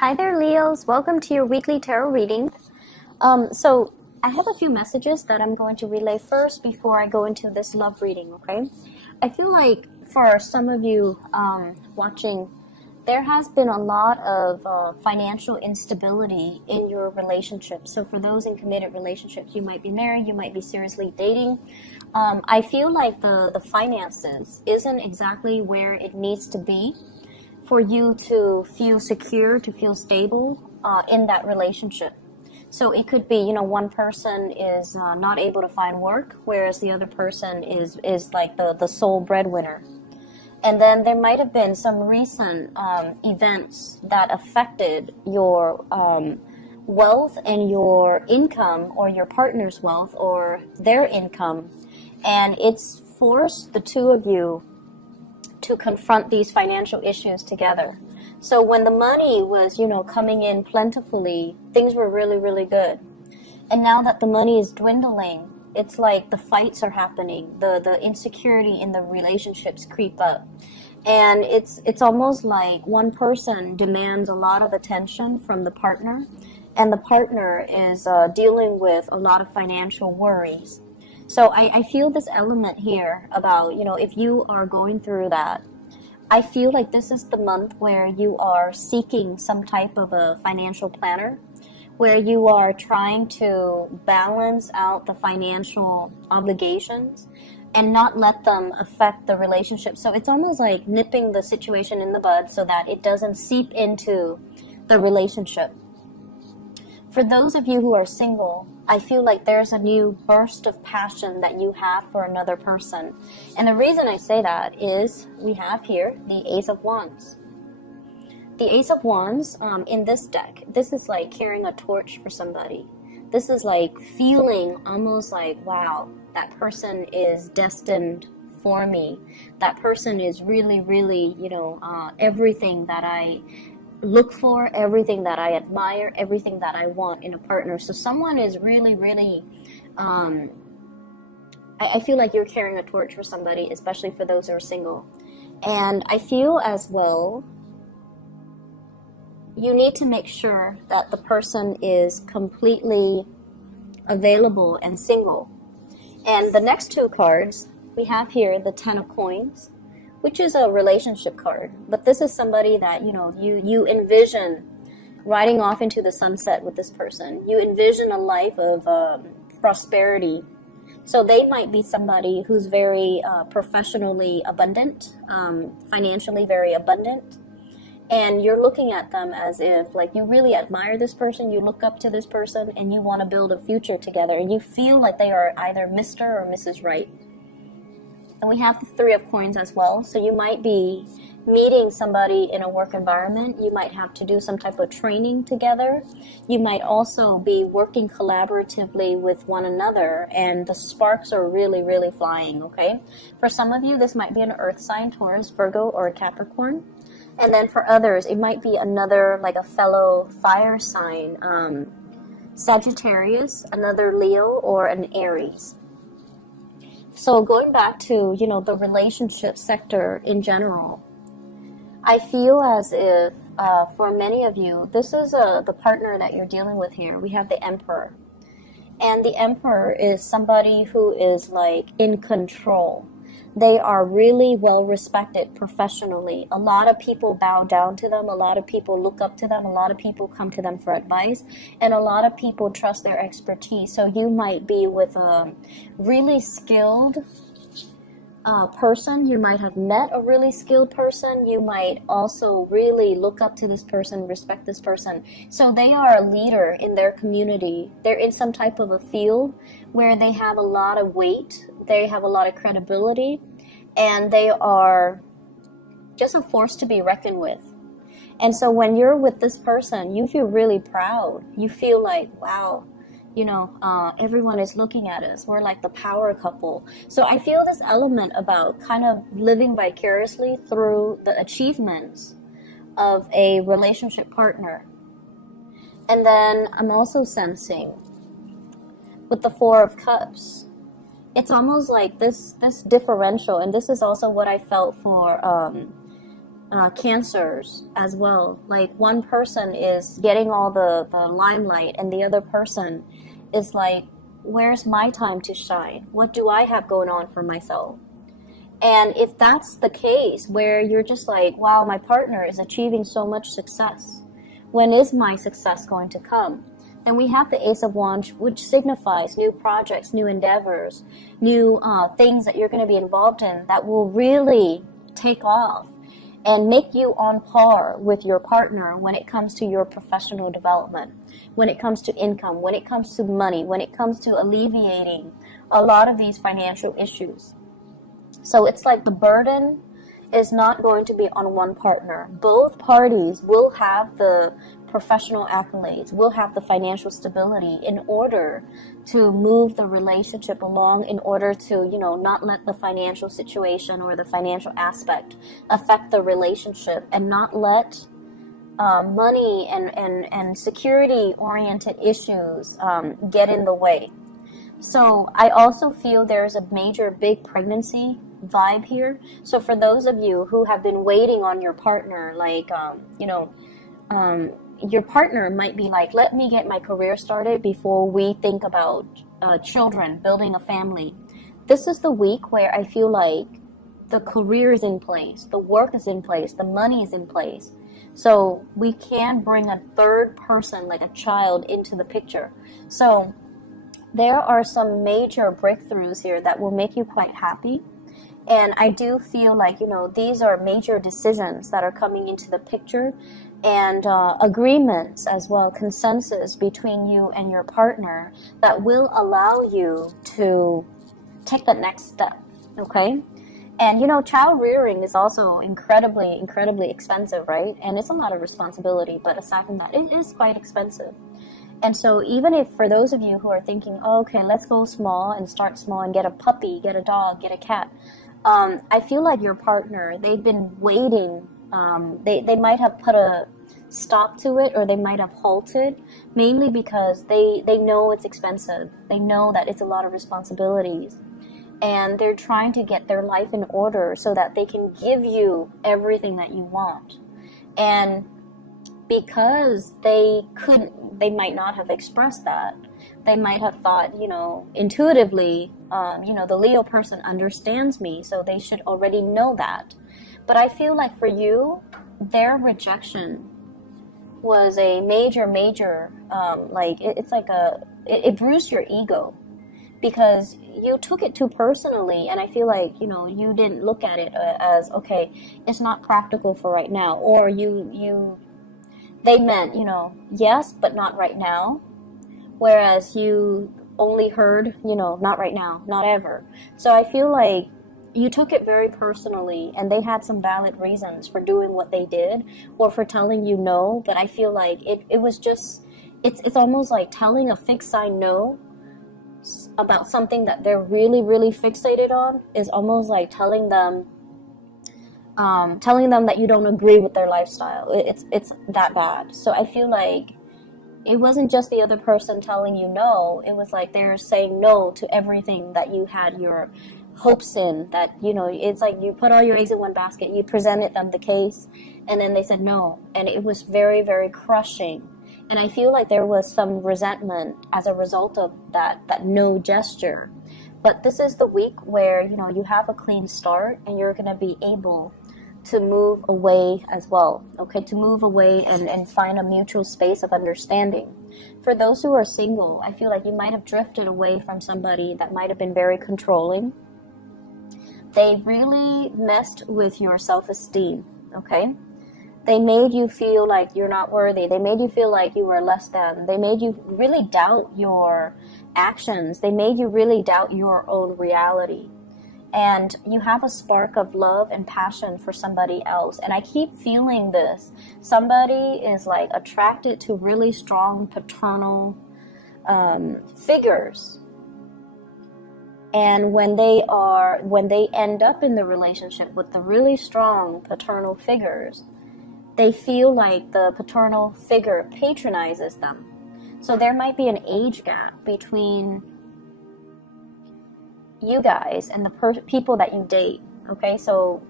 Hi there, Leos. Welcome to your weekly tarot reading. So I have a few messages that I'm going to relay first before I go into this love reading, okay? I feel like for some of you watching, there has been a lot of financial instability in your relationship. So for those in committed relationships, you might be married, you might be seriously dating. I feel like the finances isn't exactly where it needs to be for you to feel secure, to feel stable in that relationship. So it could be, one person is not able to find work, whereas the other person is like the sole breadwinner. And then there might have been some recent events that affected your wealth and your income, or your partner's wealth or their income. And it's forced the two of you to confront these financial issues together. So when the money was, coming in plentifully, things were really, really good. And now that the money is dwindling, it's like the fights are happening. The insecurity in the relationships creep up. And it's almost like one person demands a lot of attention from the partner, and the partner is dealing with a lot of financial worries. So I feel this element here about, if you are going through that, I feel like this is the month where you are seeking some type of a financial planner, where you are trying to balance out the financial obligations and not let them affect the relationship. So it's almost like nipping the situation in the bud so that it doesn't seep into the relationship. For those of you who are single, I feel like there's a new burst of passion that you have for another person. And the reason I say that is we have here the Ace of Wands. The Ace of Wands in this deck, this is like carrying a torch for somebody. This is like feeling almost like, wow, that person is destined for me. That person is really, really, everything that I look for, everything that I admire, everything that I want in a partner. So someone is really, really, I feel like you're carrying a torch for somebody, especially for those who are single. And I feel as well, you need to make sure that the person is completely available and single. And the next two cards, we have here the Ten of Coins, which is a relationship card. But this is somebody that, you envision riding off into the sunset with this person. You envision a life of prosperity. So they might be somebody who's very professionally abundant, financially very abundant. And you're looking at them as if, like, you really admire this person, you look up to this person, and you want to build a future together. And you feel like they are either Mr. or Mrs. Right. And we have the Three of Coins as well. So you might be meeting somebody in a work environment. You might have to do some type of training together. You might also be working collaboratively with one another, and the sparks are really, really flying, okay? For some of you, this might be an earth sign, Taurus, Virgo, or a Capricorn. And then for others, it might be another, like a fellow fire sign, Sagittarius, another Leo, or an Aries. So going back to, the relationship sector in general, I feel as if for many of you, this is the partner that you're dealing with here. We have the Emperor. And the Emperor is somebody who is like in control. They are really well respected professionally. A lot of people bow down to them. A lot of people look up to them. A lot of people come to them for advice. And a lot of people trust their expertise. So you might be with a really skilled person. You might have met a really skilled person. You might also really look up to this person, respect this person. So they are a leader in their community. They're in some type of a field where they have a lot of weight. They have a lot of credibility, and they are just a force to be reckoned with. And so when you're with this person, you feel really proud. You feel like, wow, everyone is looking at us. We're like the power couple. So I feel this element about kind of living vicariously through the achievements of a relationship partner. And then I'm also sensing with the Four of Cups, it's almost like this differential, and this is also what I felt for cancers as well. Like one person is getting all the limelight and the other person is like, where's my time to shine? What do I have going on for myself? And if that's the case, where you're just like, wow, my partner is achieving so much success, when is my success going to come? Then we have the Ace of Wands, which signifies new projects, new endeavors, new things that you're going to be involved in that will really take off and make you on par with your partner when it comes to your professional development, when it comes to income, when it comes to money, when it comes to alleviating a lot of these financial issues. So it's like the burden is not going to be on one partner. Both parties will have the professional accolades, will have the financial stability in order to move the relationship along, in order to, you know, not let the financial situation or the financial aspect affect the relationship, and not let money and security-oriented issues get in the way. So I also feel there's a major big pregnancy vibe here. So for those of you who have been waiting on your partner, like, your partner might be like, let me get my career started before we think about children, building a family. This is the week where I feel like the career is in place, the work is in place, the money is in place. So we can bring a third person, like a child, into the picture. So there are some major breakthroughs here that will make you quite happy. And I do feel like, you know, these are major decisions that are coming into the picture, and agreements as well, consensus between you and your partner that will allow you to take the next step, okay? And, you know, child rearing is also incredibly, incredibly expensive, right? And it's a lot of responsibility, but aside from that, it is quite expensive. And so even if for those of you who are thinking, oh, okay, let's go small and start small and get a puppy, get a dog, get a cat, I feel like your partner, they've been waiting. They might have put a stop to it, or they might have halted, mainly because they know it's expensive. They know that it's a lot of responsibilities. And they're trying to get their life in order so that they can give you everything that you want. And because they might not have expressed that. They might have thought, you know, intuitively, you know, the Leo person understands me, so they should already know that. But I feel like for you, their rejection was a major, like, it's like it bruised your ego, because you took it too personally, and I feel like, you know, you didn't look at it as, okay, it's not practical for right now, or they meant, you know, yes, but not right now. Whereas you only heard, you know, not right now, not ever. So I feel like you took it very personally, and they had some valid reasons for doing what they did, or for telling you no. But I feel like it was just, it's almost like telling a fixed sign no about something that they're really, really fixated on is almost like telling them that you don't agree with their lifestyle. It's that bad. So I feel like it wasn't just the other person telling you no. It was like they're saying no to everything that you had your hopes in. That, you know, it's like you put all your eggs in one basket. You presented them the case, and then they said no. And it was very, very crushing. And I feel like there was some resentment as a result of that no gesture. But this is the week where, you know, you have a clean start, and you're going to be able to move away as well, okay? To move away and find a mutual space of understanding. For those who are single, I feel like you might have drifted away from somebody that might have been very controlling. They really messed with your self-esteem, okay? They made you feel like you're not worthy. They made you feel like you were less than. They made you really doubt your actions. They made you really doubt your own reality. And you have a spark of love and passion for somebody else. And I keep feeling this. Somebody is like attracted to really strong paternal figures. And when they end up in the relationship with the really strong paternal figures, they feel like the paternal figure patronizes them. So there might be an age gap between you guys and the people that you date, okay? So,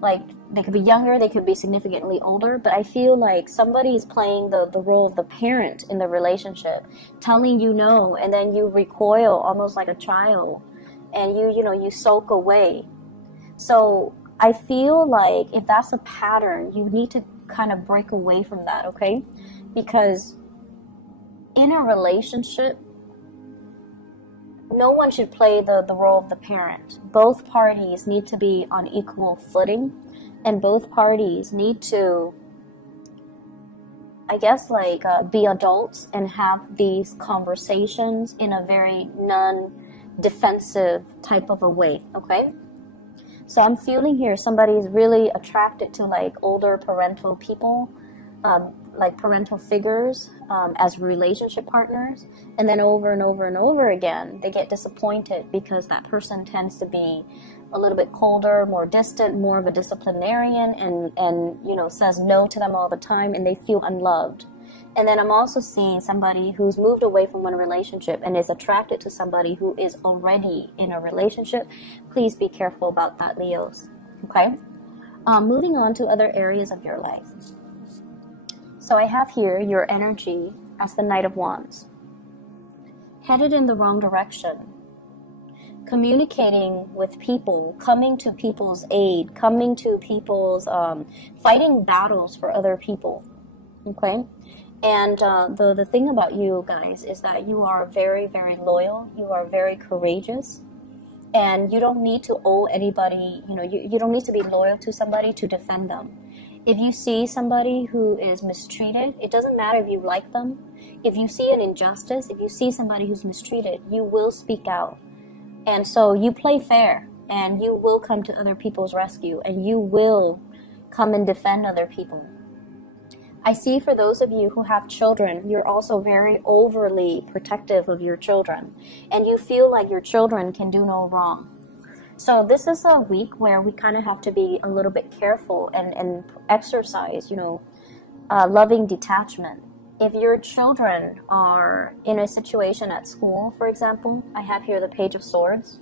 like, They could be younger, they could be significantly older, but I feel like somebody's playing the role of the parent in the relationship, telling you no, and then you recoil almost like a child, and you sulk away. So I feel like if that's a pattern, you need to kind of break away from that, okay? Because in a relationship, no one should play the role of the parent. Both parties need to be on equal footing, and both parties need to, I guess, like be adults and have these conversations in a very non-defensive type of a way, okay? So I'm feeling here somebody's really attracted to like older parental people, like parental figures as relationship partners, and then over and over and over again they get disappointed because that person tends to be a little bit colder, more distant, more of a disciplinarian, and says no to them all the time, and they feel unloved. And then I'm also seeing somebody who's moved away from one relationship and is attracted to somebody who is already in a relationship. Please be careful about that, Leos. Okay? Moving on to other areas of your life. So I have here your energy as the Knight of Wands. Headed in the wrong direction. Communicating with people, coming to people's aid, coming to people's, fighting battles for other people. Okay? And the thing about you guys is that you are very, very loyal. You are very courageous. And you don't need to owe anybody, you don't need to be loyal to somebody to defend them. If you see somebody who is mistreated, it doesn't matter if you like them. If you see an injustice, if you see somebody who's mistreated, you will speak out. And so you play fair, and you will come to other people's rescue, and you will come and defend other people. I see for those of you who have children, you're also very overly protective of your children, and you feel like your children can do no wrong. So this is a week where we kind of have to be a little bit careful and exercise, loving detachment. If your children are in a situation at school, for example, I have here the Page of Swords,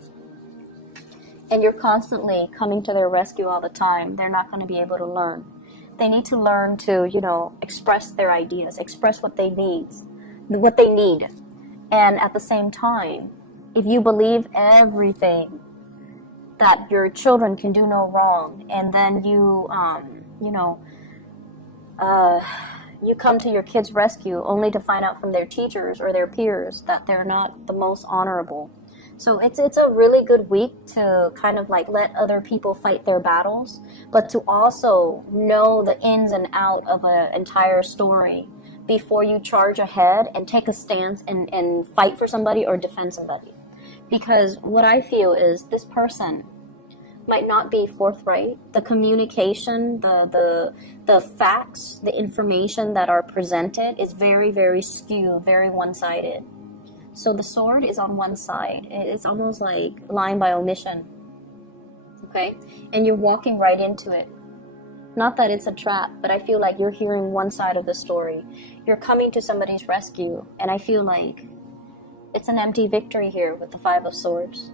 and you're constantly coming to their rescue all the time, they're not going to be able to learn. They need to learn to, express their ideas, express what they need. And at the same time, if you believe everything that your children can do no wrong, and then you come to your kids' rescue only to find out from their teachers or their peers that they're not the most honorable. So it's a really good week to kind of like let other people fight their battles, but to also know the ins and out of an entire story before you charge ahead and take a stance and fight for somebody or defend somebody. Because what I feel is this person might not be forthright. The communication, the facts, the information that are presented is very, very skewed, very one-sided. So the sword is on one side. It's almost like lying by omission. Okay? And you're walking right into it. Not that it's a trap, but I feel like you're hearing one side of the story. You're coming to somebody's rescue, and I feel like it's an empty victory here with the Five of Swords.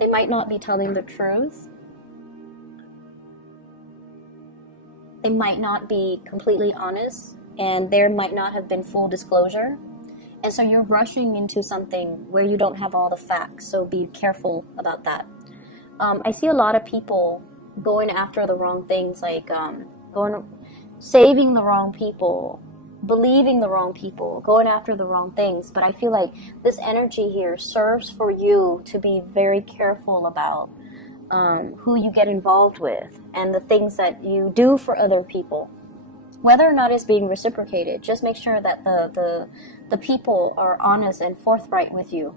They might not be telling the truth. They might not be completely honest, and there might not have been full disclosure. And so you're rushing into something where you don't have all the facts, so be careful about that. I see a lot of people going after the wrong things, like saving the wrong people, believing the wrong people, going after the wrong things. But I feel like this energy here serves for you to be very careful about who you get involved with and the things that you do for other people. Whether or not it's being reciprocated, just make sure that the people are honest and forthright with you.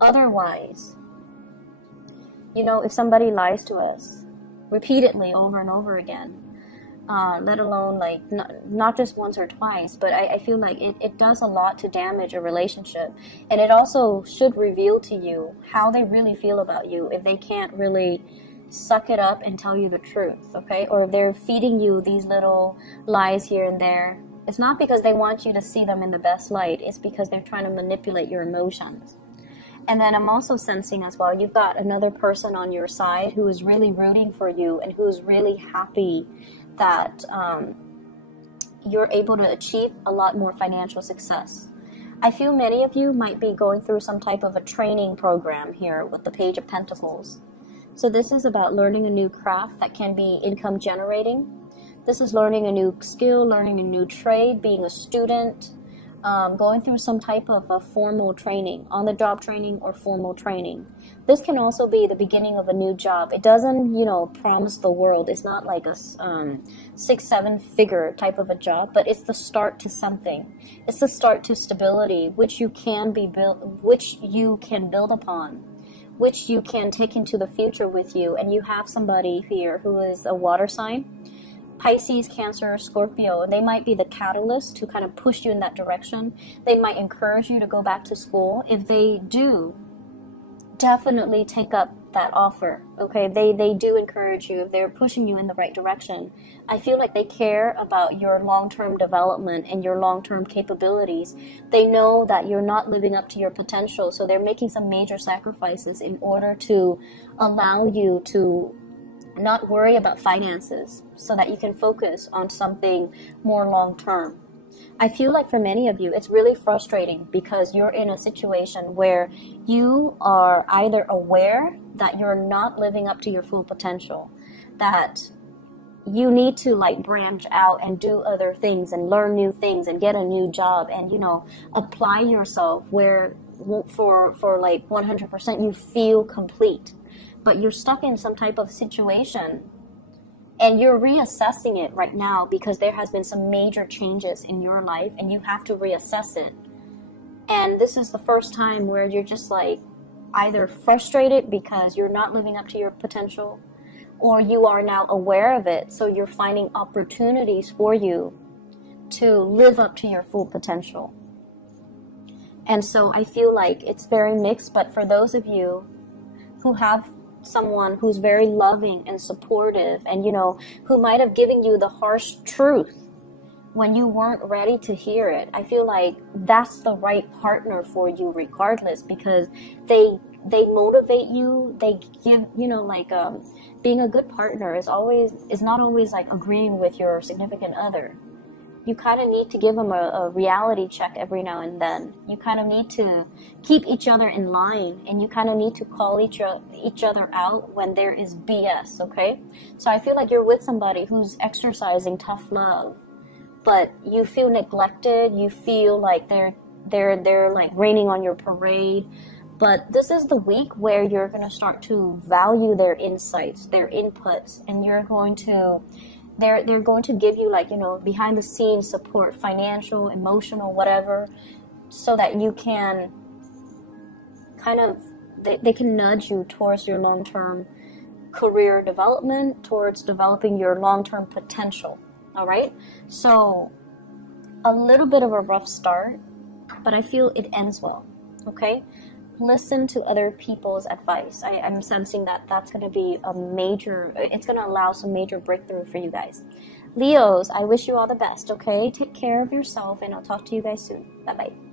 Otherwise, if somebody lies to us repeatedly over and over again, let alone like not just once or twice, but I feel like it does a lot to damage a relationship. And it also should reveal to you how they really feel about you if they can't really suck it up and tell you the truth, okay? Or if they're feeding you these little lies here and there, it's not because they want you to see them in the best light, it's because they're trying to manipulate your emotions. And then I'm also sensing as well, you've got another person on your side who is really rooting for you and who is really happy that you're able to achieve a lot more financial success. I feel many of you might be going through some type of a training program here with the Page of Pentacles. So this is about learning a new craft that can be income generating. This is learning a new skill, learning a new trade, being a student, going through some type of a formal training, on-the-job training or formal training. This can also be the beginning of a new job. It doesn't, you know, promise the world. It's not like a 6-7 figure type of a job, but it's the start to something. It's the start to stability, which you can build upon, which you can take into the future with you. And you have somebody here who is a water sign. Pisces, Cancer, Scorpio, and they might be the catalyst to kind of push you in that direction. They might encourage you to go back to school. If they do, definitely take up that offer, okay? They do encourage you. If they're pushing you in the right direction, I feel like they care about your long-term development and your long-term capabilities. They know that you're not living up to your potential, so they're making some major sacrifices in order to allow you to not worry about finances so that you can focus on something more long-term. I feel like for many of you, it's really frustrating because you're in a situation where you are either aware that you're not living up to your full potential, that you need to like branch out and do other things and learn new things and get a new job and, you know, apply yourself where for like 100% you feel complete. But you're stuck in some type of situation and you're reassessing it right now because there has been some major changes in your life and you have to reassess it. And this is the first time where you're just like either frustrated because you're not living up to your potential, or you are now aware of it, so you're finding opportunities for you to live up to your full potential. And so I feel like it's very mixed, but for those of you who have someone who's very loving and supportive and, you know, who might have given you the harsh truth when you weren't ready to hear it, I feel like that's the right partner for you regardless, because they motivate you. They give, you know, like being a good partner is not always like agreeing with your significant other. You kind of need to give them a reality check every now and then. You kind of need to keep each other in line, and you kind of need to call each other out when there is BS, okay? So I feel like you're with somebody who's exercising tough love, but you feel neglected. You feel like they're like raining on your parade. But this is the week where you're going to start to value their insights, their inputs, and you're going to they're going to give you, like, you know, behind the scenes support, financial, emotional, whatever, so that you can kind of, they can nudge you towards your long-term career development, towards developing your long-term potential. All right. So a little bit of a rough start, but I feel it ends well. Okay. Listen to other people's advice. I'm sensing that that's going to be it's going to allow some major breakthrough for you guys. Leos, I wish you all the best, okay? Take care of yourself, and I'll talk to you guys soon. Bye-bye.